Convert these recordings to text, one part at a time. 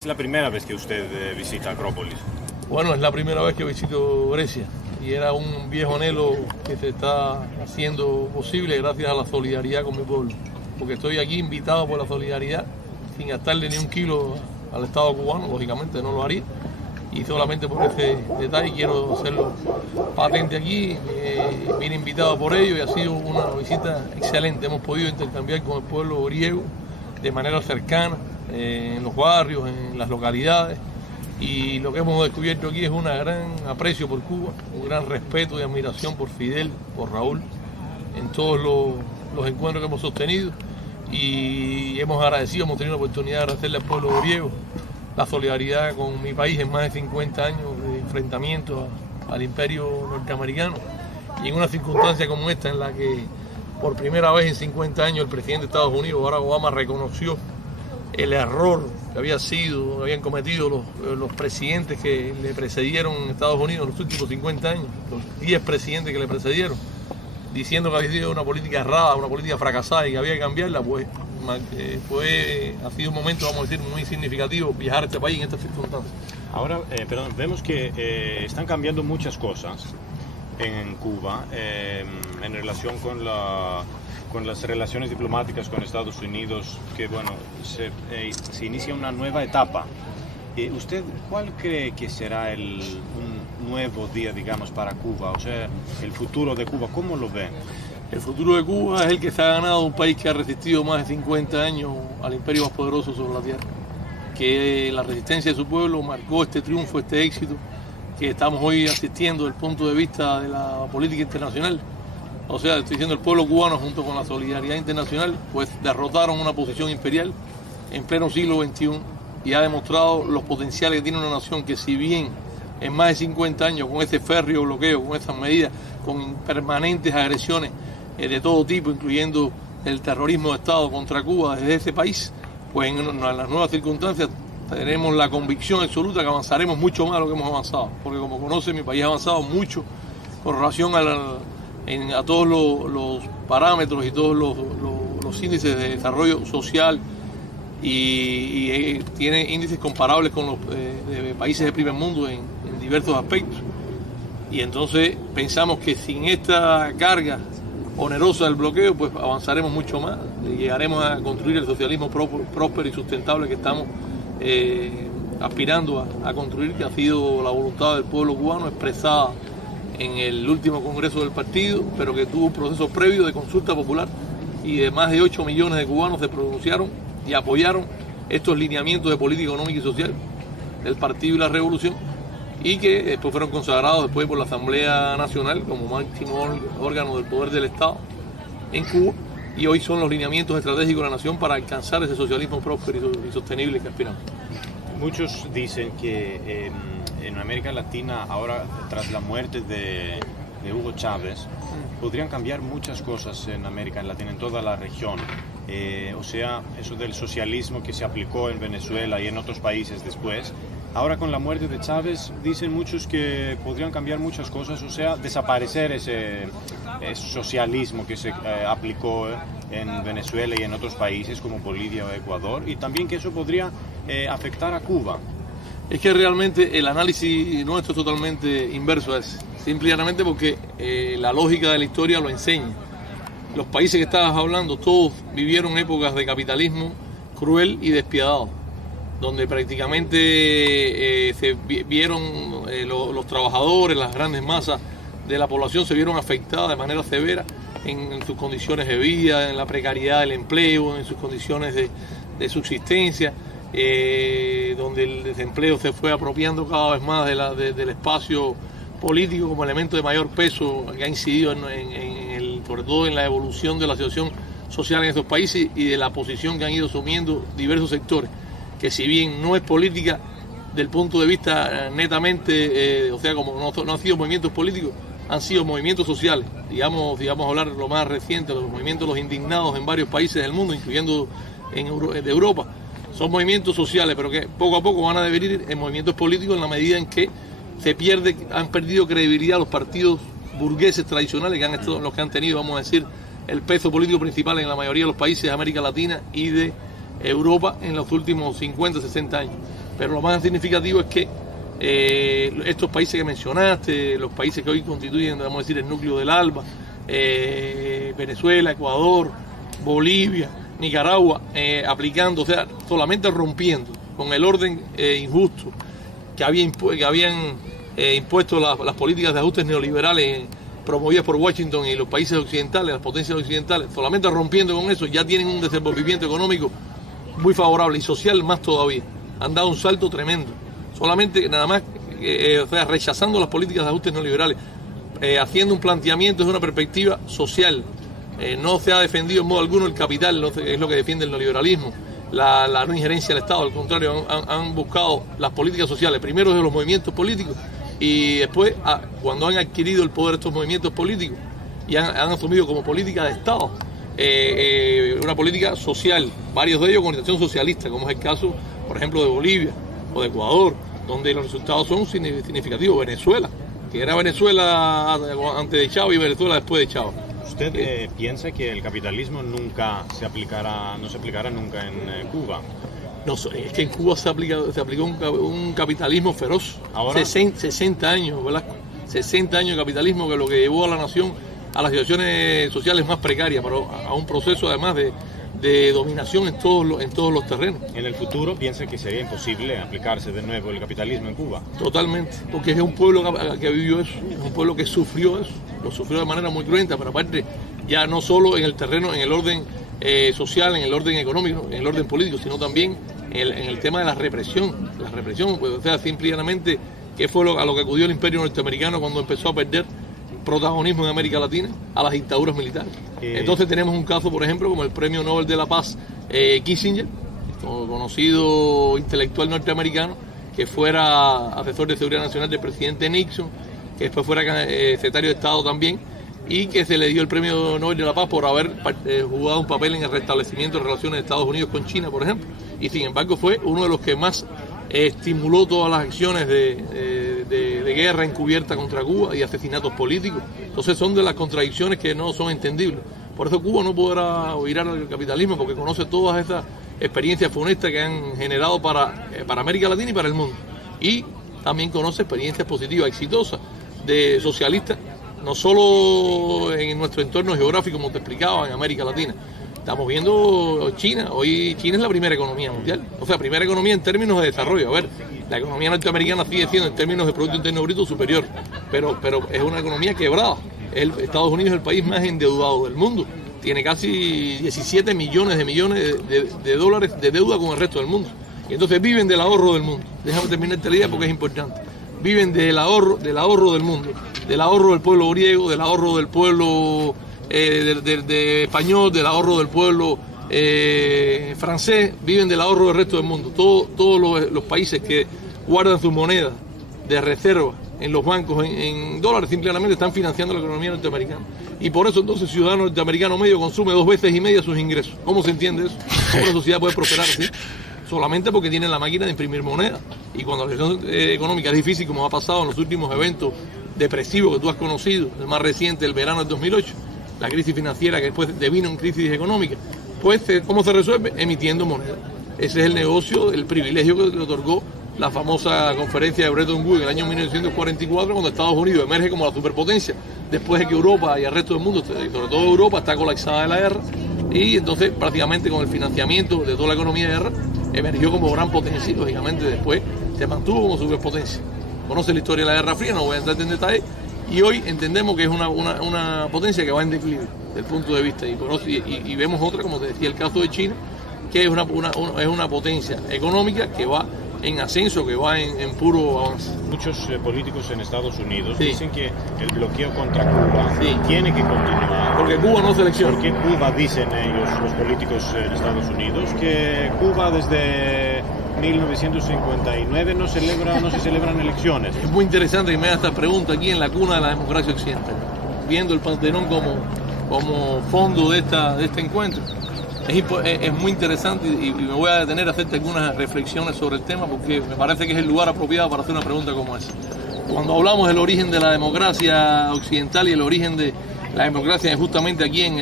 Es la primera vez que usted visita Acrópolis. Bueno, es la primera vez que visito Grecia y era un viejo anhelo que se está haciendo posible gracias a la solidaridad con mi pueblo. Porque estoy aquí invitado por la solidaridad, sin gastarle ni un kilo al Estado cubano, lógicamente no lo haría. Y solamente por ese detalle quiero hacerlo patente aquí. Vine invitado por ello y ha sido una visita excelente. Hemos podido intercambiar con el pueblo griego de manera cercana, en los barrios, en las localidades, y lo que hemos descubierto aquí es un gran aprecio por Cuba, un gran respeto y admiración por Fidel, por Raúl, en todos los encuentros que hemos sostenido, y hemos tenido la oportunidad de agradecerle al pueblo griego la solidaridad con mi país en más de 50 años de enfrentamiento al imperio norteamericano, y en una circunstancia como esta en la que por primera vez en 50 años el presidente de Estados Unidos, Barack Obama, reconoció el error que habían cometido los presidentes que le precedieron en Estados Unidos en los últimos 50 años, los 10 presidentes que le precedieron, diciendo que había sido una política errada, una política fracasada y que había que cambiarla. Pues ha sido un momento, vamos a decir, muy significativo viajar a este país en estas circunstancias. Ahora, vemos que están cambiando muchas cosas en Cuba en relación con las relaciones diplomáticas con Estados Unidos, que bueno, se inicia una nueva etapa. ¿Usted cuál cree que será un nuevo día, digamos, para Cuba? O sea, el futuro de Cuba, ¿cómo lo ve? El futuro de Cuba es el que se ha ganado un país que ha resistido más de 50 años al imperio más poderoso sobre la tierra, que la resistencia de su pueblo marcó este triunfo, este éxito que estamos hoy asistiendo desde el punto de vista de la política internacional. O sea, estoy diciendo, el pueblo cubano junto con la solidaridad internacional pues derrotaron una posición imperial en pleno siglo XXI y ha demostrado los potenciales que tiene una nación que, si bien en más de 50 años con este férreo bloqueo, con estas medidas, con permanentes agresiones de todo tipo, incluyendo el terrorismo de Estado contra Cuba desde ese país, pues en las nuevas circunstancias tenemos la convicción absoluta que avanzaremos mucho más de lo que hemos avanzado, porque como conoce, mi país ha avanzado mucho con relación a todos los parámetros y todos los índices de desarrollo social, y tiene índices comparables con los de países del primer mundo en diversos aspectos. Y entonces pensamos que sin esta carga onerosa del bloqueo, pues avanzaremos mucho más y llegaremos a construir el socialismo próspero y sustentable que estamos aspirando a construir, que ha sido la voluntad del pueblo cubano expresada en el último congreso del partido, pero que tuvo un proceso previo de consulta popular, y de más de 8 millones de cubanos se pronunciaron y apoyaron estos lineamientos de política económica y social del partido y la revolución, y que después fueron consagrados después por la Asamblea Nacional como máximo órgano del poder del Estado en Cuba, y hoy son los lineamientos estratégicos de la nación para alcanzar ese socialismo próspero y sostenible que aspiramos. Muchos dicen que en América Latina, ahora tras la muerte de Hugo Chávez, podrían cambiar muchas cosas en América Latina, en toda la región. O sea, eso del socialismo que se aplicó en Venezuela y en otros países después. Ahora con la muerte de Chávez dicen muchos que podrían cambiar muchas cosas, o sea, desaparecer ese socialismo que se aplicó en Venezuela y en otros países como Bolivia o Ecuador, y también que eso podría afectar a Cuba. Es que realmente el análisis nuestro es totalmente inverso a ese, simplemente porque la lógica de la historia lo enseña. Los países que estabas hablando, todos vivieron épocas de capitalismo cruel y despiadado, donde prácticamente se vieron los trabajadores, las grandes masas de la población se vieron afectadas de manera severa en sus condiciones de vida, en la precariedad del empleo, en sus condiciones de subsistencia, donde el desempleo se fue apropiando cada vez más del espacio político como elemento de mayor peso que ha incidido sobre todo en la evolución de la situación social en esos países y de la posición que han ido asumiendo diversos sectores, que si bien no es política del punto de vista netamente, o sea, como no han sido movimientos políticos, han sido movimientos sociales, digamos hablar lo más reciente, los movimientos de los indignados en varios países del mundo, incluyendo de Europa, son movimientos sociales, pero que poco a poco van a devenir en movimientos políticos en la medida en que han perdido credibilidad los partidos burgueses tradicionales, los que han tenido, vamos a decir, el peso político principal en la mayoría de los países de América Latina y de Europa en los últimos 50, 60 años. Pero lo más significativo es que estos países que mencionaste, los países que hoy constituyen, vamos a decir, el núcleo del ALBA, Venezuela, Ecuador, Bolivia, Nicaragua, aplicando, o sea, solamente rompiendo con el orden injusto que habían impuesto las políticas de ajustes neoliberales promovidas por Washington y los países occidentales, las potencias occidentales, solamente rompiendo con eso, ya tienen un desenvolvimiento económico muy favorable y social más todavía. Han dado un salto tremendo. Solamente nada más o sea, rechazando las políticas de ajustes neoliberales, haciendo un planteamiento desde una perspectiva social. No se ha defendido en modo alguno el capital, no es lo que defiende el neoliberalismo, la no injerencia del Estado. Al contrario, han buscado las políticas sociales, primero de los movimientos políticos y después, cuando han adquirido el poder estos movimientos políticos y han asumido como política de Estado una política social, varios de ellos con orientación socialista, como es el caso, por ejemplo, de Bolivia o de Ecuador, donde los resultados son significativos. Venezuela, que era Venezuela antes de Chávez y Venezuela después de Chávez. ¿Usted piensa que el capitalismo nunca no se aplicará nunca en Cuba? No, es que en Cuba se aplicó un capitalismo feroz. Ahora 60 años, Velasco. 60 años de capitalismo, que es lo que llevó a la nación a las situaciones sociales más precarias, pero a un proceso además de dominación en todos los terrenos. ¿En el futuro piensa que sería imposible aplicarse de nuevo el capitalismo en Cuba? Totalmente, porque es un pueblo que vivió eso, es un pueblo que sufrió eso, lo sufrió de manera muy cruenta, pero aparte ya no solo en el terreno, en el orden social, en el orden económico, en el orden político, sino también en el tema de la represión. La represión, pues, o sea, simplemente, ¿qué fue a lo que acudió el imperio norteamericano cuando empezó a perder protagonismo en América Latina? A las dictaduras militares. Entonces tenemos un caso, por ejemplo, como el Premio Nobel de la Paz Kissinger, conocido intelectual norteamericano, que fuera asesor de seguridad nacional del presidente Nixon, que después fuera secretario de Estado también, y que se le dio el Premio Nobel de la Paz por haber jugado un papel en el restablecimiento de relaciones de Estados Unidos con China, por ejemplo. Y sin embargo fue uno de los que más estimuló todas las acciones de guerra encubierta contra Cuba y asesinatos políticos. Entonces son de las contradicciones que no son entendibles. Por eso Cuba no podrá virar al capitalismo, porque conoce todas esas experiencias funestas que han generado para América Latina y para el mundo. Y también conoce experiencias positivas, exitosas, de socialistas, no solo en nuestro entorno geográfico, como te explicaba, en América Latina. Estamos viendo China. Hoy China es la primera economía mundial. O sea, primera economía en términos de desarrollo. A ver, la economía norteamericana sigue siendo en términos de Producto Interno Bruto superior, pero es una economía quebrada. Estados Unidos es el país más endeudado del mundo. Tiene casi 17 millones de dólares de deuda con el resto del mundo. Y entonces viven del ahorro del mundo. Déjame terminar esta idea porque es importante. Viven del ahorro del mundo, del ahorro del pueblo griego, del ahorro del pueblo de español, del ahorro del pueblo francés, viven del ahorro del resto del mundo. Todos los países que guardan su moneda de reserva en los bancos en dólares simplemente están financiando la economía norteamericana. Y por eso entonces el ciudadano norteamericano medio consume 2 veces y media sus ingresos. ¿Cómo se entiende eso? ¿Cómo la sociedad puede prosperar así? Solamente porque tienen la máquina de imprimir moneda. Y cuando la situación económica es difícil, como ha pasado en los últimos eventos depresivos que tú has conocido, el más reciente, el verano del 2008, la crisis financiera que después devino en crisis económica, pues ¿cómo se resuelve? Emitiendo moneda. Ese es el negocio, el privilegio que le otorgó la famosa conferencia de Bretton Woods en el año 1944, cuando Estados Unidos emerge como la superpotencia, después de que Europa y el resto del mundo, sobre todo Europa, está colapsada de la guerra, y entonces prácticamente con el financiamiento de toda la economía de guerra, emergió como gran potencia y lógicamente después se mantuvo como superpotencia. Conoce la historia de la Guerra Fría, no voy a entrar en detalle, y hoy entendemos que es una potencia que va en declive desde el punto de vista, y vemos otra, como te decía, el caso de China, que es una potencia económica que va en ascenso, que va en puro avance. Muchos políticos en Estados Unidos Sí. dicen que el bloqueo contra Cuba Sí. tiene que continuar. Porque Cuba no selecciona. Porque Cuba, dicen ellos, los políticos en Estados Unidos, que Cuba desde 1959 no se celebran elecciones. Es muy interesante que me haga esta pregunta aquí en la cuna de la democracia occidental, viendo el Partenón como fondo de este encuentro. Es muy interesante y me voy a detener a hacerte algunas reflexiones sobre el tema porque me parece que es el lugar apropiado para hacer una pregunta como esa. Cuando hablamos del origen de la democracia occidental y el origen de la democracia justamente aquí en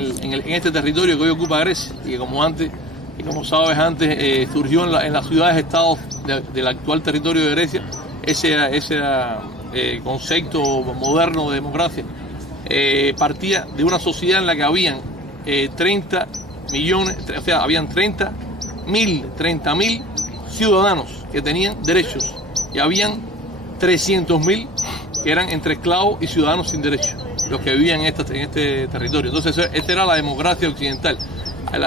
este territorio que hoy ocupa Grecia y que como sabes antes surgió en las ciudades-estados del actual territorio de Grecia, ese concepto moderno de democracia, partía de una sociedad en la que habían 30 millones, o sea, habían 30.000 ciudadanos que tenían derechos y habían 300.000 que eran entre esclavos y ciudadanos sin derechos, los que vivían en este territorio. Entonces, esta era la democracia occidental.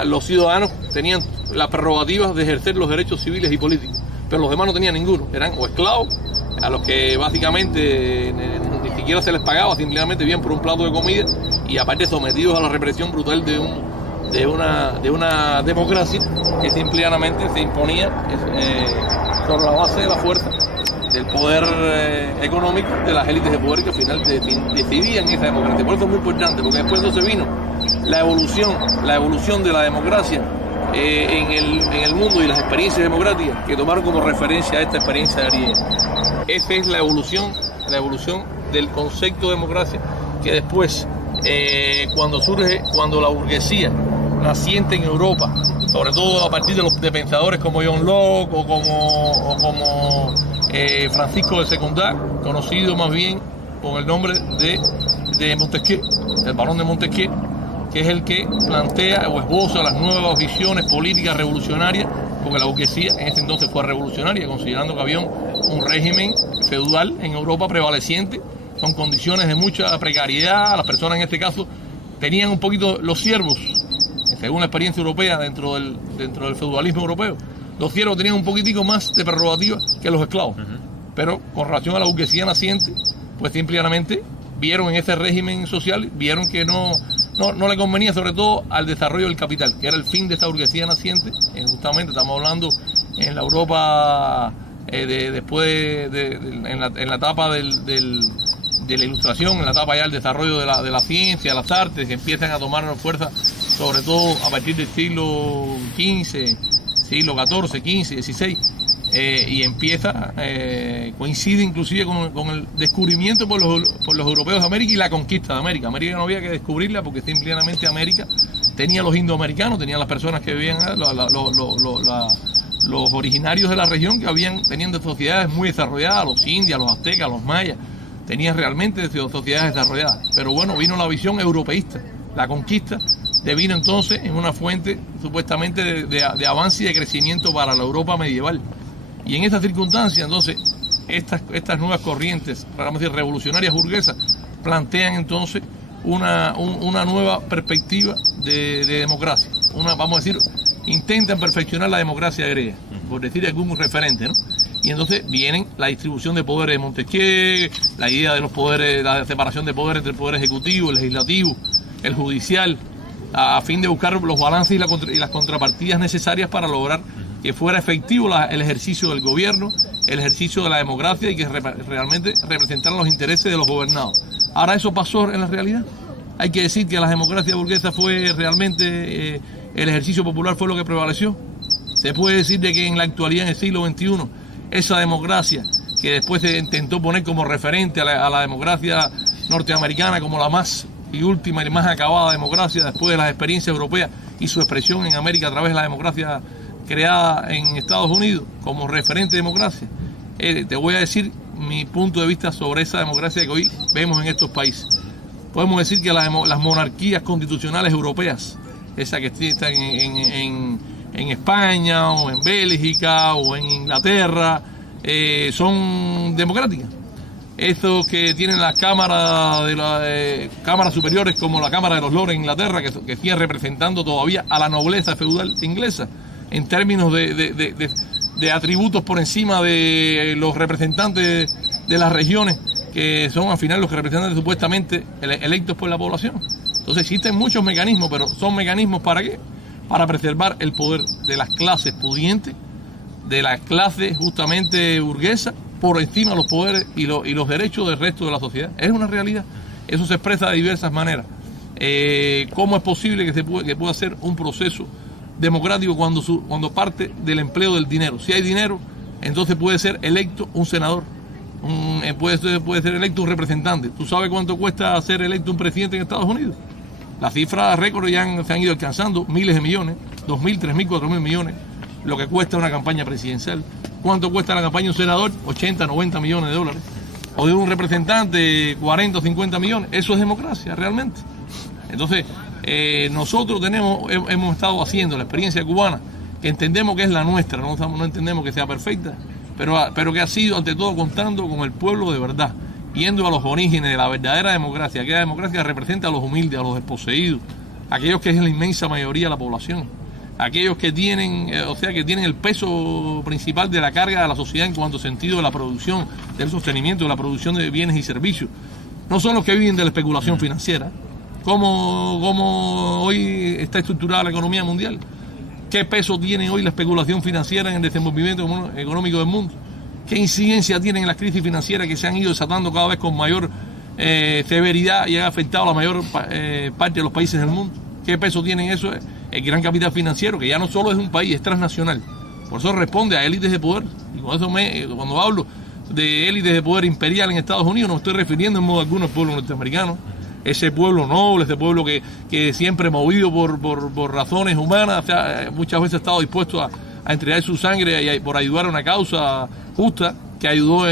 Los ciudadanos tenían las prerrogativas de ejercer los derechos civiles y políticos, pero los demás no tenían ninguno. Eran o esclavos, a los que básicamente ni siquiera se les pagaba, simplemente vivían por un plato de comida, y aparte sometidos a la represión brutal de una democracia que simplemente se imponía sobre la base de la fuerza, del poder económico, de las élites de poder que al final decidían esa democracia. Por eso es muy importante, porque después entonces vino la evolución de la democracia en el mundo y las experiencias democráticas que tomaron como referencia a esta experiencia griega. Esa es la evolución del concepto de democracia, que después, cuando la burguesía naciente en Europa, sobre todo a partir de pensadores como John Locke o como Francisco de Secundá, conocido más bien con el nombre de Montesquieu, el barón de Montesquieu, que es el que plantea o esboza las nuevas visiones políticas revolucionarias, porque la burguesía en ese entonces fue revolucionaria, considerando que había un régimen feudal en Europa prevaleciente, con condiciones de mucha precariedad. Las personas en este caso tenían un poquito, los siervos, según la experiencia europea dentro del feudalismo europeo, los siervos tenían un poquitico más de prerrogativa que los esclavos. Pero con relación a la burguesía naciente, pues simplemente vieron en ese régimen social, vieron que no le convenía, sobre todo al desarrollo del capital, que era el fin de esta burguesía naciente. Justamente estamos hablando en la Europa después en la etapa de la ilustración, en la etapa ya del desarrollo de la ciencia, las artes, que empiezan a tomar fuerza, sobre todo a partir del siglo XV, siglo XIV, XV, XVI, y empieza, coincide inclusive con el descubrimiento por los europeos de América y la conquista de América. América no había que descubrirla, porque simplemente América tenía los indoamericanos, tenía las personas que vivían, los originarios de la región, que tenían sociedades muy desarrolladas, los indios, los aztecas, los mayas, tenían realmente sociedades desarrolladas. Pero bueno, vino la visión europeísta, la conquista devino entonces en una fuente supuestamente de avance y de crecimiento para la Europa medieval. Y en estas circunstancias, entonces, estas nuevas corrientes, vamos a decir, revolucionarias burguesas, plantean entonces una nueva perspectiva de democracia. Vamos a decir, intentan perfeccionar la democracia griega, por decir algún referente, ¿no? Y entonces vienen la distribución de poderes de Montesquieu, la idea de los poderes, la separación de poderes entre el poder ejecutivo, el legislativo, el judicial, a fin de buscar los balances y las contrapartidas necesarias para lograr que fuera efectivo el ejercicio del gobierno, el ejercicio de la democracia, y que realmente representaran los intereses de los gobernados. Ahora, ¿eso pasó en la realidad? Hay que decir que la democracia burguesa fue realmente, el ejercicio popular fue lo que prevaleció. Se puede decir de que en la actualidad, en el siglo XXI, esa democracia que después se intentó poner como referente a la democracia norteamericana como la más y última y más acabada democracia después de las experiencias europeas y su expresión en América a través de la democracia creada en Estados Unidos como referente de democracia. Te voy a decir mi punto de vista sobre esa democracia que hoy vemos en estos países. Podemos decir que las monarquías constitucionales europeas, esas que están en España o en Bélgica o en Inglaterra, son democráticas. Estos que tienen las cámaras cámaras superiores, como la Cámara de los Lores en Inglaterra, que siguen representando todavía a la nobleza feudal inglesa en términos de atributos por encima de los representantes de las regiones, que son al final los que representan supuestamente electos por la población. Entonces existen muchos mecanismos, pero ¿son mecanismos para qué? Para preservar el poder de las clases pudientes, de las clases justamente burguesas, por encima de los poderes y los derechos del resto de la sociedad. Es una realidad. Eso se expresa de diversas maneras. ¿Cómo es posible que pueda ser un proceso democrático cuando parte del empleo del dinero? Si hay dinero, entonces puede ser electo un senador, puede ser electo un representante. ¿Tú sabes cuánto cuesta ser electo un presidente en Estados Unidos? Las cifras récord ya se han ido alcanzando miles de millones, 2.000, 3.000, 4.000 millones, lo que cuesta una campaña presidencial. ¿Cuánto cuesta la campaña de un senador? 80, 90 millones de dólares. O de un representante, 40 o 50 millones. Eso es democracia, realmente. Entonces, nosotros hemos estado haciendo la experiencia cubana, que entendemos que es la nuestra, no entendemos que sea perfecta, pero que ha sido ante todo contando con el pueblo de verdad, yendo a los orígenes de la verdadera democracia, que la democracia representa a los humildes, a los desposeídos, aquellos que es la inmensa mayoría de la población, aquellos que tienen, que tienen el peso principal de la carga de la sociedad en cuanto a sentido de la producción, del sostenimiento, de la producción de bienes y servicios. No son los que viven de la especulación financiera. ¿Cómo hoy está estructurada la economía mundial? ¿Qué peso tiene hoy la especulación financiera en el desenvolvimiento económico del mundo? ¿Qué incidencia tienen las crisis financieras que se han ido desatando cada vez con mayor severidad y han afectado a la mayor parte de los países del mundo? ¿Qué peso tiene eso? El gran capital financiero, que ya no solo es un país, es transnacional. Por eso responde a élites de poder. Y con eso cuando hablo de élites de poder imperial en Estados Unidos, no me estoy refiriendo en modo alguno al pueblo norteamericano. Ese pueblo noble, ese pueblo que siempre movido por razones humanas, muchas veces ha estado dispuesto a entregar su sangre por ayudar a una causa justa, que ayudó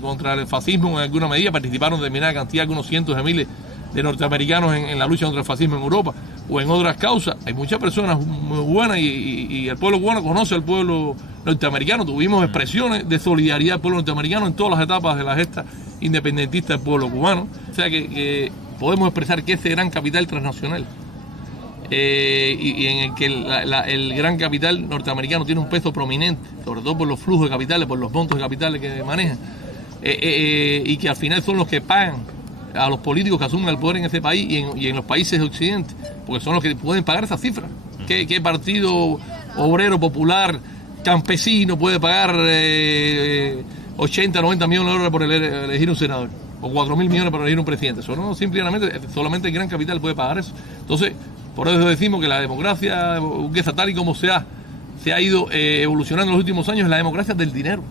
contra el fascismo en alguna medida. Participaron de determinada cantidad, unos cientos de miles de norteamericanos en la lucha contra el fascismo en Europa o en otras causas. Hay muchas personas muy buenas y el pueblo cubano conoce al pueblo norteamericano. Tuvimos expresiones de solidaridad del pueblo norteamericano en todas las etapas de la gesta independentista del pueblo cubano. O sea que podemos expresar que este gran capital transnacional y en el que el gran capital norteamericano tiene un peso prominente, sobre todo por los flujos de capitales, por los montos de capitales que manejan, y que al final son los que pagan a los políticos que asumen el poder en ese país y en los países de Occidente, porque son los que pueden pagar esas cifras. ¿Qué partido obrero, popular, campesino puede pagar 80, 90 millones de dólares por elegir un senador? O 4.000 millones para elegir un presidente. Eso no, simplemente, solamente el gran capital puede pagar eso. Entonces, por eso decimos que la democracia burguesa, tal y como se ha ido evolucionando en los últimos años, es la democracia del dinero.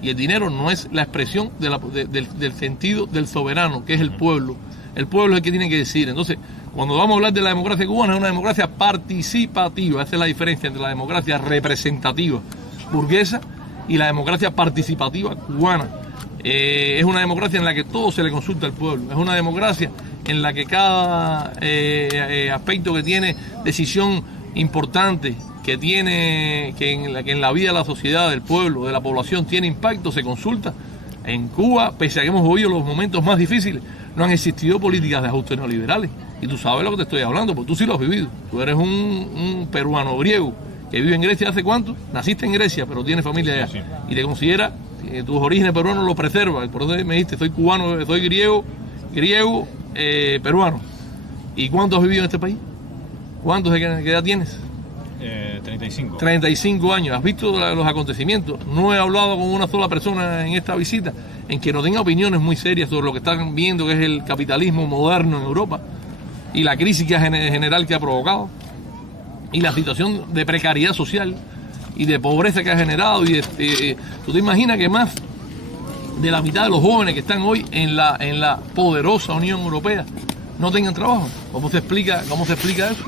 Y el dinero no es la expresión del sentido del soberano, que es el pueblo. El pueblo es el que tiene que decidir. Entonces, cuando vamos a hablar de la democracia cubana, es una democracia participativa. Esa es la diferencia entre la democracia representativa burguesa y la democracia participativa cubana. Es una democracia en la que todo se le consulta al pueblo. Es una democracia en la que cada aspecto que tiene decisión importante, que en la vida de la sociedad, del pueblo, de la población, tiene impacto, se consulta. En Cuba, pese a que hemos oído los momentos más difíciles, no han existido políticas de ajuste neoliberales. Y tú sabes lo que te estoy hablando, porque tú sí lo has vivido. Tú eres un peruano griego que vive en Grecia ¿hace cuánto? Naciste en Grecia, pero tienes familia allá. Sí. Y te considera tus orígenes peruanos lo preserva. Por eso me dijiste, soy cubano, soy griego, peruano. ¿Y cuánto has vivido en este país? ¿Qué edad tienes? 35. 35 años. ¿Has visto los acontecimientos? No he hablado con una sola persona en esta visita en que no tenga opiniones muy serias sobre lo que están viendo, que es el capitalismo moderno en Europa y la crisis general que ha provocado y la situación de precariedad social y de pobreza que ha generado. ¿Tú te imaginas que más de la mitad de los jóvenes que están hoy en la poderosa Unión Europea no tengan trabajo? ¿Cómo se explica eso?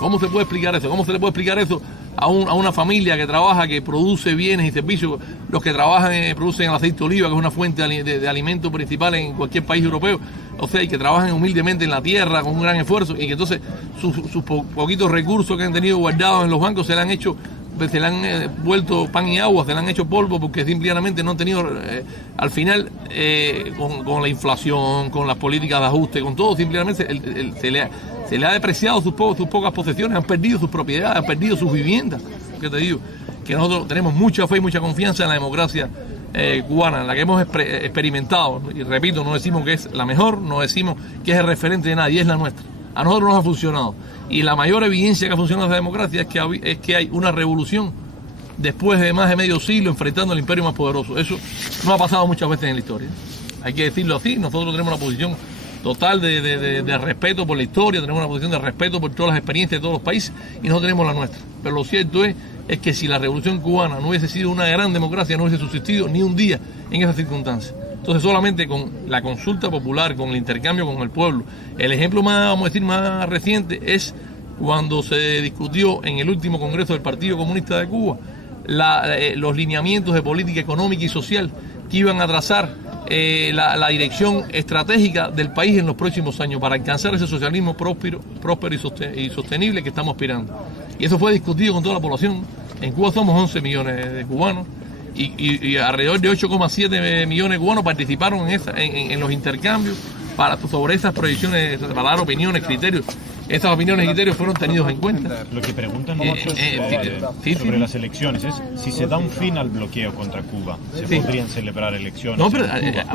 ¿Cómo se puede explicar eso? ¿Cómo se le puede explicar eso a una familia que trabaja, que produce bienes y servicios? Los que trabajan producen el aceite de oliva, que es una fuente de alimento principal en cualquier país europeo. O sea, y que trabajan humildemente en la tierra con un gran esfuerzo y que entonces sus poquitos recursos que han tenido guardados en los bancos se le han vuelto pan y agua, se le han hecho polvo porque simplemente no han tenido, al final, con la inflación, con las políticas de ajuste, con todo, simplemente se le ha depreciado sus pocas posesiones, han perdido sus propiedades, han perdido sus viviendas. ¿Qué te digo? Que nosotros tenemos mucha fe y mucha confianza en la democracia cubana, en la que hemos experimentado. Y repito, no decimos que es la mejor, no decimos que es el referente de nadie, es la nuestra. A nosotros nos ha funcionado. Y la mayor evidencia que ha funcionado esa democracia es que hay una revolución después de más de medio siglo enfrentando al imperio más poderoso. Eso no ha pasado muchas veces en la historia. Hay que decirlo así. Nosotros tenemos una posición total de respeto por la historia, tenemos una posición de respeto por todas las experiencias de todos los países y nosotros tenemos la nuestra. Pero lo cierto es que si la revolución cubana no hubiese sido una gran democracia, no hubiese subsistido ni un día en esas circunstancias. Entonces solamente con la consulta popular, con el intercambio con el pueblo. El ejemplo más reciente es cuando se discutió en el último congreso del Partido Comunista de Cuba los lineamientos de política económica y social que iban a trazar la dirección estratégica del país en los próximos años para alcanzar ese socialismo próspero y sostenible que estamos aspirando. Y eso fue discutido con toda la población. En Cuba somos 11 millones de cubanos y alrededor de 8,7 millones de cubanos participaron en los intercambios sobre esas proyecciones, para dar opiniones, criterios. Esas opiniones y criterios fueron tenidos en cuenta. Lo que preguntan muchos sobre las elecciones es si se da un fin al bloqueo contra Cuba, ¿se podrían celebrar elecciones? No, pero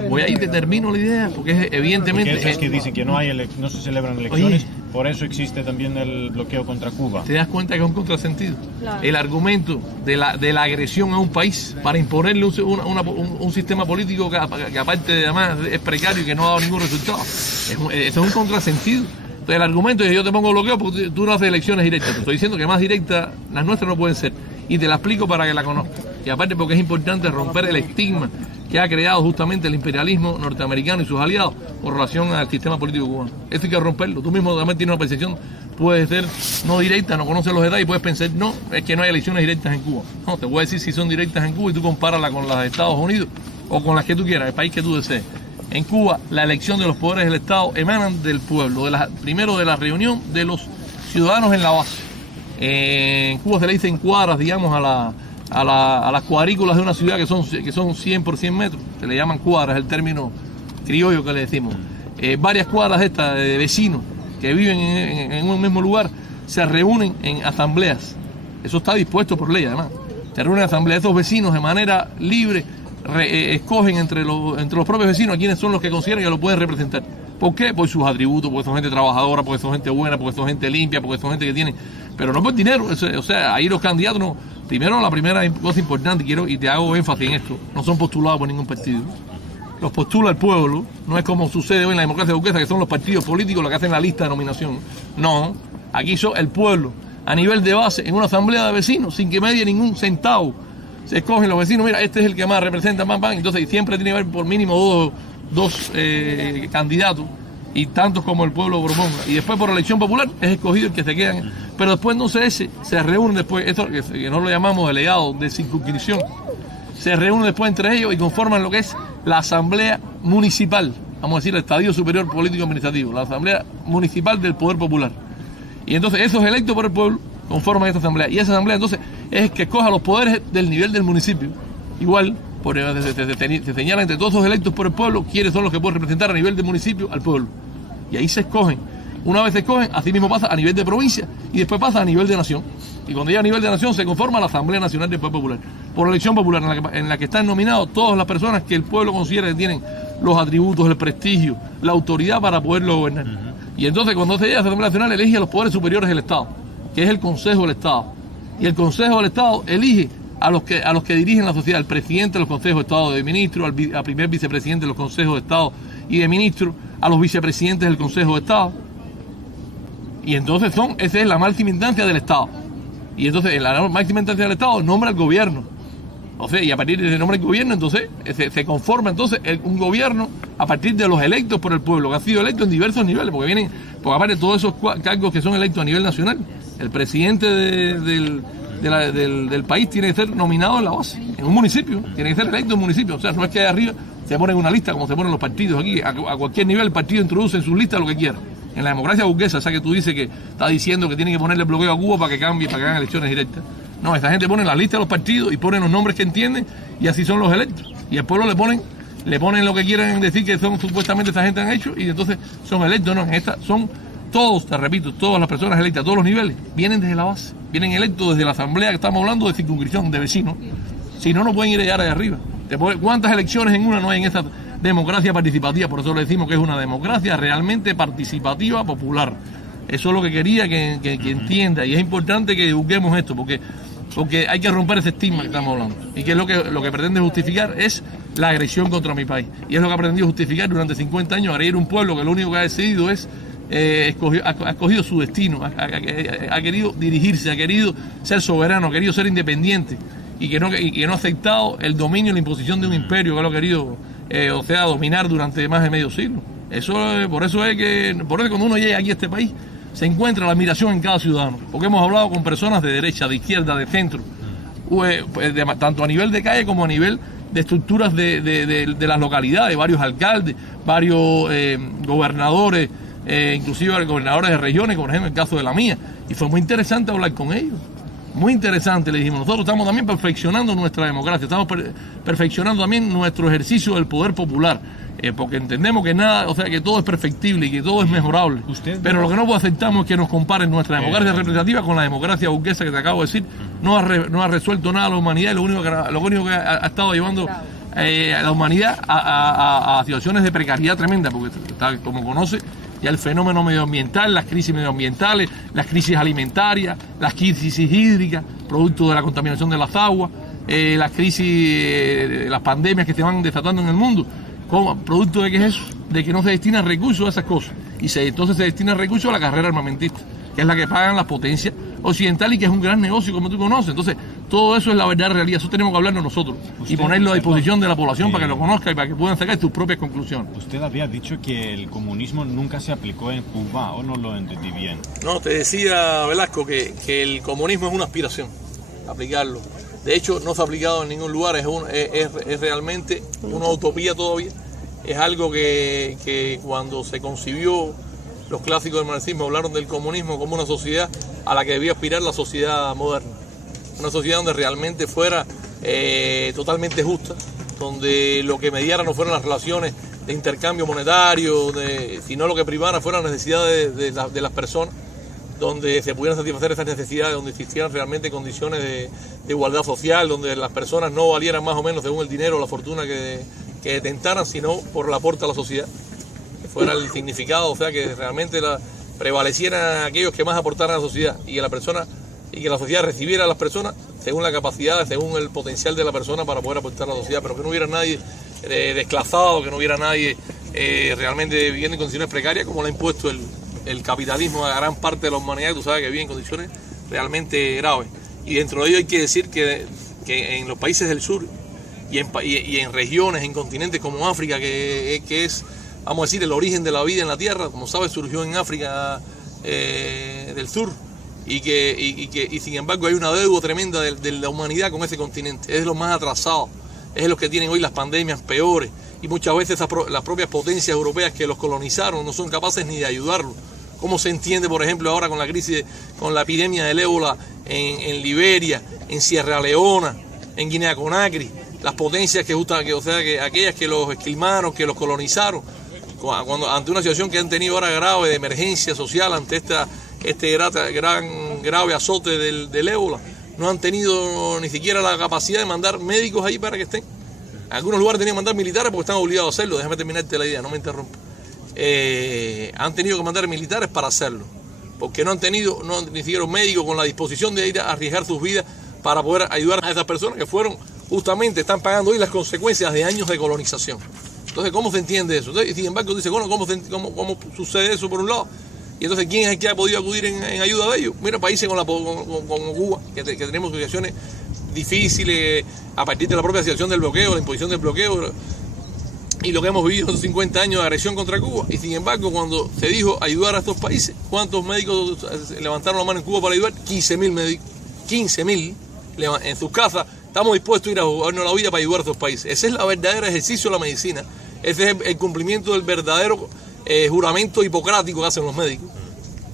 voy a ir, te termino la idea, porque evidentemente... Porque es que dicen que no se celebran elecciones, por eso existe también el bloqueo contra Cuba. ¿Te das cuenta que es un contrasentido? Claro. El argumento de la agresión a un país para imponerle un sistema político que aparte de además es precario y que no ha dado ningún resultado. Eso es un contrasentido. El argumento es que yo te pongo bloqueo porque tú no haces elecciones directas. Te estoy diciendo que más directas las nuestras no pueden ser. Y te la explico para que la conozcas. Y aparte porque es importante romper el estigma que ha creado justamente el imperialismo norteamericano y sus aliados con relación al sistema político cubano. Esto hay que romperlo. Tú mismo también tienes una percepción, puede ser no directa, no conoces los detalles y puedes pensar, no, es que no hay elecciones directas en Cuba. No, te voy a decir si son directas en Cuba y tú compárala con las de Estados Unidos o con las que tú quieras, el país que tú desees. En Cuba, la elección de los poderes del Estado emanan del pueblo, primero de la reunión de los ciudadanos en la base. En Cuba se le dicen cuadras, digamos, a las cuadrículas de una ciudad que son 100 por 100 metros. Se le llaman cuadras, es el término criollo que le decimos. Varias cuadras estas de vecinos que viven en un mismo lugar se reúnen en asambleas. Eso está dispuesto por ley, además. Se reúnen en asambleas. Estos vecinos de manera libre escogen entre los propios vecinos a quienes son los que consideran que lo pueden representar. ¿Por qué? Por sus atributos, porque son gente trabajadora, porque son gente buena, porque son gente limpia, porque son gente que tiene... Pero no por dinero, o sea, ahí los candidatos no... Primero, la primera cosa importante, y te hago énfasis en esto, no son postulados por ningún partido. Los postula el pueblo, no es como sucede hoy en la democracia burguesa, que son los partidos políticos los que hacen la lista de nominación. No, aquí son el pueblo, a nivel de base, en una asamblea de vecinos, sin que medie ningún centavo. Se escogen los vecinos, mira, este es el que más representa, entonces siempre tiene que haber por mínimo dos candidatos y tantos como el pueblo proponga. Y después por elección popular es escogido el que se quedan. Pero después se reúnen después, esto que no lo llamamos delegados de circunscripción, se reúnen después entre ellos y conforman lo que es la asamblea municipal, vamos a decir el estadio superior político administrativo, la asamblea municipal del poder popular. Y entonces esos electos por el pueblo conforman esta asamblea. Y esa asamblea entonces es el que escoja los poderes del nivel del municipio. Igual, se señala entre todos los electos por el pueblo quiénes son los que pueden representar a nivel del municipio al pueblo. Y ahí se escogen. Una vez se escogen, así mismo pasa a nivel de provincia y después pasa a nivel de nación. Y cuando llega a nivel de nación se conforma la Asamblea Nacional del Poder Popular. Por elección popular, en la que están nominados todas las personas que el pueblo considera que tienen los atributos, el prestigio, la autoridad para poderlo gobernar. Y entonces cuando se llega a la Asamblea Nacional elige a los poderes superiores del Estado, que es el Consejo del Estado. Y el Consejo del Estado elige a los que dirigen la sociedad, al presidente de los consejos de Estado de ministros, al primer vicepresidente de los consejos de Estado y de ministros, a los vicepresidentes del Consejo de Estado. Y entonces esa es la máxima instancia del Estado. Y entonces en la máxima instancia del Estado nombra el gobierno. O sea, y a partir de ese nombre del gobierno, entonces se conforma entonces un gobierno a partir de los electos por el pueblo, que ha sido electo en diversos niveles, porque aparte de todos esos cargos que son electos a nivel nacional, el presidente del país tiene que ser nominado en la base, en un municipio, tiene que ser electo en un municipio. O sea, no es que ahí arriba se ponen una lista como se ponen los partidos aquí, a cualquier nivel el partido introduce en sus listas lo que quiera. En la democracia burguesa, o sea que tú dices que está diciendo que tienen que ponerle bloqueo a Cuba para que cambie, para que hagan elecciones directas. No, esta gente pone la lista de los partidos y ponen los nombres que entienden y así son los electos. Y el pueblo le ponen lo que quieren decir que son supuestamente esta gente han hecho y entonces son electos. No, son todos, te repito, todas las personas electas, todos los niveles, vienen desde la base, vienen electos desde la asamblea que estamos hablando de circunscripción, de vecinos. Si no, no pueden ir allá de arriba. ¿Cuántas elecciones en una no hay en esta democracia participativa? Por eso le decimos que es una democracia realmente participativa popular. Eso es lo que quería que entienda, y es importante que busquemos esto, porque hay que romper ese estigma que estamos hablando, y que es lo que pretende justificar es la agresión contra mi país, y es lo que ha pretendido justificar durante 50 años, agredir un pueblo que lo único que ha decidido es, ha escogido su destino, ha querido dirigirse, ha querido ser soberano, ha querido ser independiente, y que no ha aceptado el dominio y la imposición de un imperio que lo ha querido, dominar durante más de medio siglo. Por eso cuando uno llega aquí a este país, se encuentra la admiración en cada ciudadano, porque hemos hablado con personas de derecha, de izquierda, de centro, tanto a nivel de calle como a nivel de estructuras de las localidades, varios alcaldes, varios gobernadores, inclusive gobernadores de regiones, como por ejemplo el caso de la mía. Y fue muy interesante hablar con ellos. Muy interesante, le dijimos, nosotros estamos también perfeccionando nuestra democracia, estamos perfeccionando también nuestro ejercicio del poder popular, porque entendemos que nada, o sea, que todo es perfectible y que todo es mejorable. Pero lo que no aceptamos es que nos comparen nuestra democracia representativa con la democracia burguesa que te acabo de decir. No ha resuelto nada a la humanidad, y lo único que ha estado llevando a la humanidad a situaciones de precariedad tremenda, porque como conoce, ya el fenómeno medioambiental, las crisis medioambientales, las crisis alimentarias, las crisis hídricas, producto de la contaminación de las aguas, las crisis, las pandemias que se van desatando en el mundo, producto de qué es eso, de que no se destinan recursos a esas cosas, y entonces se destinan recursos a la carrera armamentista, que es la que pagan las potencias occidentales y que es un gran negocio como tú conoces. Entonces, todo eso es la verdadera realidad, eso tenemos que hablarlo nosotros y ponerlo a disposición de la población para que lo conozca y para que puedan sacar sus propias conclusiones. Usted había dicho que el comunismo nunca se aplicó en Cuba, ¿o no lo entendí bien? No, te decía, Velasco, que el comunismo es una aspiración, aplicarlo. De hecho, no se ha aplicado en ningún lugar, es realmente una utopía todavía. Es algo que cuando se concibió, los clásicos del marxismo hablaron del comunismo como una sociedad a la que debía aspirar la sociedad moderna. Una sociedad donde realmente fuera totalmente justa, donde lo que mediara no fueran las relaciones de intercambio monetario, sino lo que primara fueran las necesidades de las personas, donde se pudieran satisfacer esas necesidades, donde existieran realmente condiciones de igualdad social, donde las personas no valieran más o menos según el dinero o la fortuna que detentaran, sino por el aporte a la sociedad, que fuera el significado, o sea, que realmente prevalecieran aquellos que más aportaran a la sociedad y que la sociedad recibiera a las personas según la capacidad, según el potencial de la persona para poder aportar a la sociedad, pero que no hubiera nadie desclasado, que no hubiera nadie realmente viviendo en condiciones precarias como lo ha impuesto el capitalismo a gran parte de la humanidad. Tú sabes que vive en condiciones realmente graves. Y dentro de ello hay que decir que en los países del sur y en regiones, en continentes como África, que es, vamos a decir, el origen de la vida en la Tierra, como sabes, surgió en África del sur, y sin embargo hay una deuda tremenda de la humanidad con ese continente. Es de los más atrasados, es de los que tienen hoy las pandemias peores, y muchas veces las propias potencias europeas que los colonizaron no son capaces ni de ayudarlos. ¿Cómo se entiende, por ejemplo, ahora con la crisis, con la epidemia del ébola en Liberia, en Sierra Leona, en Guinea Conakry? Las potencias que aquellas que los esquilmaron, que los colonizaron, ante una situación que han tenido ahora grave de emergencia social, ante este grave azote del ébola, no han tenido ni siquiera la capacidad de mandar médicos ahí para que estén. En algunos lugares tenían que mandar militares porque están obligados a hacerlo. Déjame terminarte la idea, no me interrumpa. Han tenido que mandar militares para hacerlo, porque no han tenido ni siquiera un médico con la disposición de ir a arriesgar sus vidas para poder ayudar a esas personas que justamente están pagando hoy las consecuencias de años de colonización. Entonces, ¿cómo se entiende eso? Entonces, sin embargo, dice, bueno, ¿cómo sucede eso por un lado? Y entonces, ¿quién es el que ha podido acudir en ayuda de ellos? Mira, países como Cuba, que tenemos situaciones difíciles a partir de la propia situación del bloqueo, la imposición del bloqueo, y lo que hemos vivido en 50 años de agresión contra Cuba. Y sin embargo, cuando se dijo ayudar a estos países, ¿cuántos médicos levantaron la mano en Cuba para ayudar? 15.000 médicos. 15.000 en sus casas. Estamos dispuestos a ir a jugarnos la vida para ayudar a estos países. Ese es el verdadero ejercicio de la medicina. Ese es el cumplimiento del verdadero juramento hipocrático que hacen los médicos,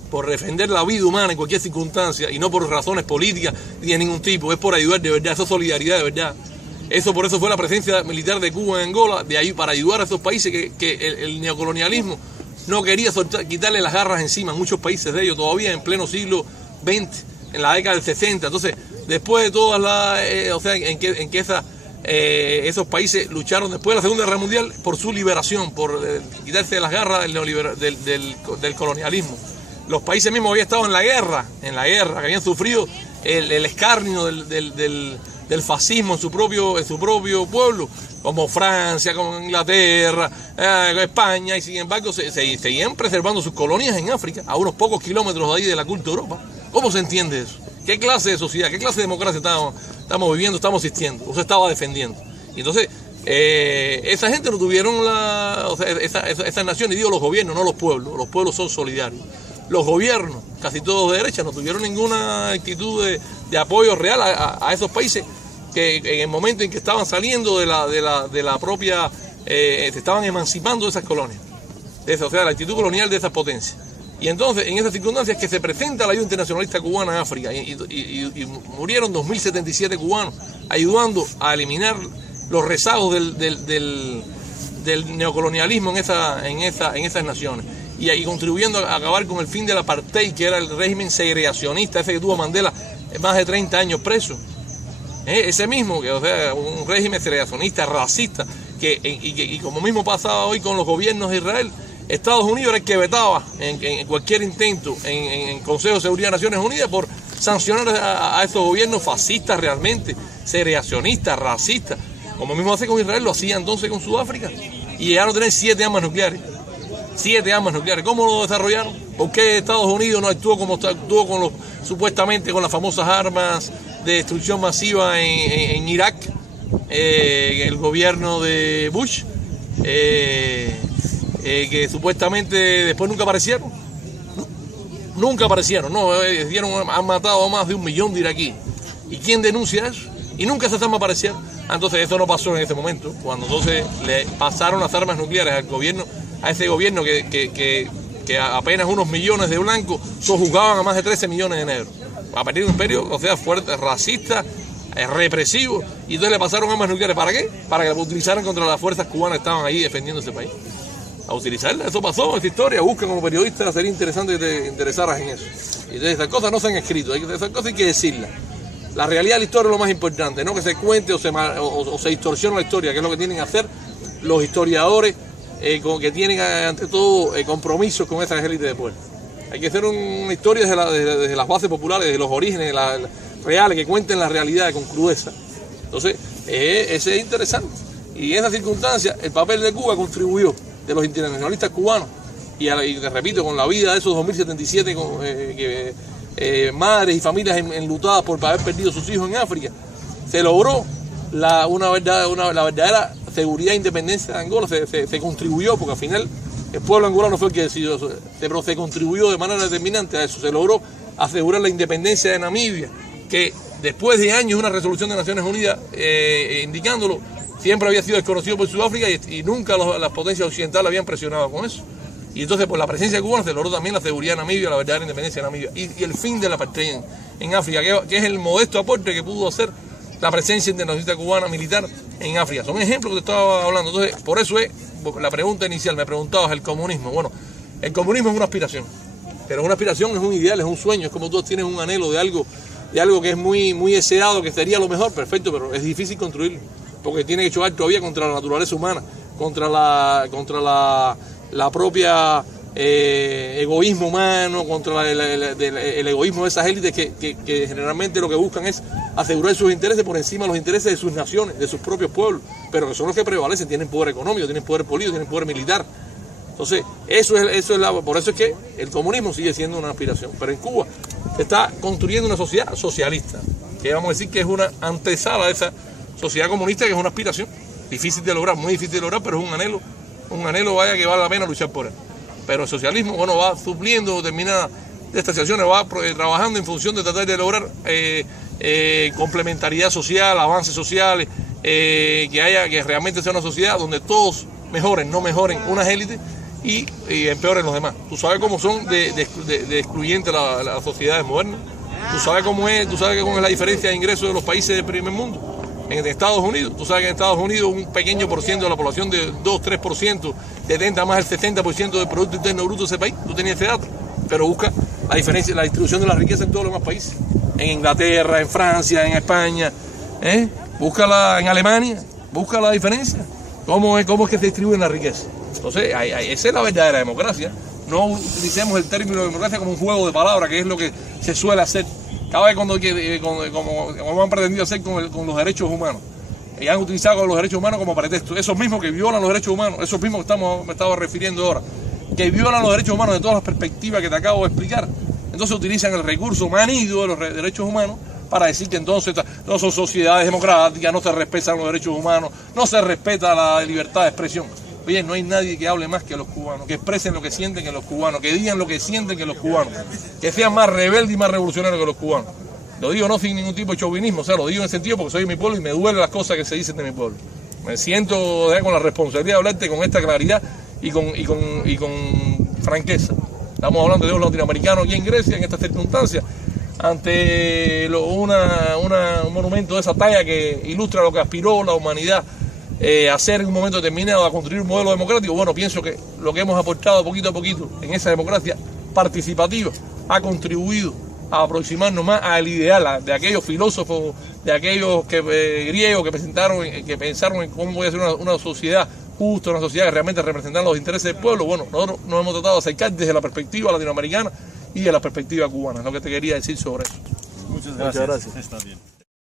por defender la vida humana en cualquier circunstancia, y no por razones políticas ni de ningún tipo. Es por ayudar de verdad, eso es solidaridad de verdad. Por eso fue la presencia militar de Cuba en Angola, de ahí para ayudar a esos países que el neocolonialismo no quería quitarle las garras encima. Muchos países de ellos todavía en pleno siglo XX, en la década del 60. Entonces, después de todas esos países lucharon después de la Segunda Guerra Mundial por su liberación, por quitarse de las garras del colonialismo. Los países mismos habían estado en la guerra, que habían sufrido el escarnio del fascismo en su propio pueblo, como Francia, como Inglaterra, España, y sin embargo seguían preservando sus colonias en África, a unos pocos kilómetros de ahí de la culta Europa. ¿Cómo se entiende eso? ¿Qué clase de sociedad, qué clase de democracia estamos viviendo, estamos asistiendo? Usted estaba defendiendo. Y entonces, esa gente no tuvieron esas naciones, digo los gobiernos, no los pueblos. Los pueblos son solidarios. los gobiernos, casi todos de derecha, no tuvieron ninguna actitud de apoyo real a esos países que en el momento en que estaban saliendo de la propia, se estaban emancipando de esas colonias, o sea, la actitud colonial de esas potencias. Y entonces, en esas circunstancias que se presenta la ayuda internacionalista cubana en África y murieron 2.077 cubanos ayudando a eliminar los rezagos del neocolonialismo en esas naciones y contribuyendo a acabar con el fin del apartheid, que era el régimen segregacionista, ese que tuvo Mandela más de 30 años preso. Ese mismo, o sea, un régimen segregacionista, racista, y como mismo pasaba hoy con los gobiernos de Israel, Estados Unidos era el que vetaba en cualquier intento en el Consejo de Seguridad de Naciones Unidas por sancionar a estos gobiernos fascistas realmente, segregacionistas, racistas. Como mismo hace con Israel, lo hacía entonces con Sudáfrica. Y llegaron a tener 7 armas nucleares. 7 armas nucleares. ¿Cómo lo desarrollaron? ¿Por qué Estados Unidos no actuó como actuó supuestamente con las famosas armas de destrucción masiva en Irak? El gobierno de Bush. Que supuestamente después nunca aparecieron. Nunca aparecieron, no, han matado a más de 1 millón de iraquíes. ¿Y quién denuncia eso? Y nunca esas armas aparecieron. Entonces eso no pasó en ese momento, cuando entonces le pasaron las armas nucleares al gobierno, a ese gobierno que apenas unos millones de blancos sojuzgaban a más de 13 millones de negros. A partir de un imperio, o sea, fuerte, racista, represivo, y entonces le pasaron armas nucleares. ¿Para qué? Para que las utilizaran contra las fuerzas cubanas que estaban ahí defendiendo ese país. A utilizarla, eso pasó, esta historia, busca como periodista, sería interesante que te interesaras en eso. Y entonces esas cosas no se han escrito, esas cosas hay que decirlas. La realidad de la historia es lo más importante, no que se cuente o se distorsione la historia, que es lo que tienen que hacer los historiadores que tienen ante todo compromisos con esas élites de pueblo. Hay que hacer una historia desde las bases populares, desde los orígenes reales, que cuenten la realidad con crudeza. Entonces, ese es interesante. Y en esa circunstancia, el papel de Cuba contribuyó, de los internacionalistas cubanos, y te repito, con la vida de esos 2077 madres y familias enlutadas por haber perdido sus hijos en África, se logró la verdadera seguridad e independencia de Angola. Se contribuyó, porque al final el pueblo angolano fue el que decidió eso, pero se contribuyó de manera determinante a eso. Se logró asegurar la independencia de Namibia, que después de años una resolución de Naciones Unidas indicándolo, siempre había sido desconocido por Sudáfrica y nunca las potencias occidentales habían presionado con eso. Y entonces por la presencia cubana se logró también la seguridad de Namibia, la verdadera independencia de Namibia y el fin de la apartheid en África, que es el modesto aporte que pudo hacer la presencia internacionalista cubana militar en África. Son ejemplos que te estaba hablando. Entonces, por eso es la pregunta inicial, me preguntabas el comunismo. Bueno, el comunismo es una aspiración, pero una aspiración es un ideal, es un sueño, es como tú tienes un anhelo de algo que es muy deseado, que sería lo mejor, perfecto, pero es difícil construirlo, porque tiene que chocar todavía contra la naturaleza humana, contra la propia egoísmo humano, contra el egoísmo de esas élites que generalmente lo que buscan es asegurar sus intereses por encima de los intereses de sus naciones, de sus propios pueblos, pero que son los que prevalecen, tienen poder económico, tienen poder político, tienen poder militar. Entonces, por eso es que el comunismo sigue siendo una aspiración. Pero en Cuba se está construyendo una sociedad socialista, que vamos a decir que es una antesala de esa sociedad comunista, que es una aspiración difícil de lograr, muy difícil de lograr, pero es un anhelo vaya que vale la pena luchar por él. Pero el socialismo, bueno, va supliendo determinadas de estas situaciones, va trabajando en función de tratar de lograr complementariedad social, avances sociales, que realmente sea una sociedad donde todos mejoren, no mejoren unas élites y empeoren los demás. Tú sabes cómo son de excluyentes las sociedades modernas. Tú sabes cómo es la diferencia de ingresos de los países del primer mundo. En Estados Unidos, tú sabes que en Estados Unidos un pequeño por ciento de la población, de 2-3%, detenta más el 70% del Producto Interno Bruto de ese país. Tú tenías ese dato, pero busca la diferencia, la distribución de la riqueza en todos los demás países. En Inglaterra, en Francia, en España, búscala en Alemania, busca la diferencia. ¿Cómo es que se distribuye la riqueza? Entonces, esa es la verdadera democracia. No utilicemos el término de democracia como un juego de palabras, que es lo que se suele hacer. Cada vez como han pretendido hacer con los derechos humanos. Y han utilizado los derechos humanos como pretexto. Esos mismos que violan los derechos humanos, esos mismos que me estaba refiriendo ahora, que violan los derechos humanos de todas las perspectivas que te acabo de explicar. Entonces utilizan el recurso manido de los derechos humanos para decir que entonces no son sociedades democráticas, no se respetan los derechos humanos, no se respeta la libertad de expresión. Oye, no hay nadie que hable más que los cubanos, que expresen lo que sienten que los cubanos, que digan lo que sienten que los cubanos, que sean más rebeldes y más revolucionarios que los cubanos. Lo digo no sin ningún tipo de chauvinismo, o sea, lo digo en el sentido porque soy de mi pueblo y me duelen las cosas que se dicen de mi pueblo. Me siento con la responsabilidad de hablarte con esta claridad y con franqueza. Estamos hablando de un latinoamericano aquí en Grecia, en estas circunstancias, ante un monumento de esa talla que ilustra lo que aspiró la humanidad a hacer en un momento determinado, a construir un modelo democrático. Bueno, pienso que lo que hemos aportado poquito a poquito en esa democracia participativa ha contribuido a aproximarnos más al ideal de aquellos filósofos, de aquellos griegos que pensaron en cómo voy a ser una sociedad justa, una sociedad que realmente representara los intereses del pueblo. Bueno, nosotros nos hemos tratado de acercar desde la perspectiva latinoamericana y de la perspectiva cubana. Es lo que te quería decir sobre eso. Muchas gracias. Está bien.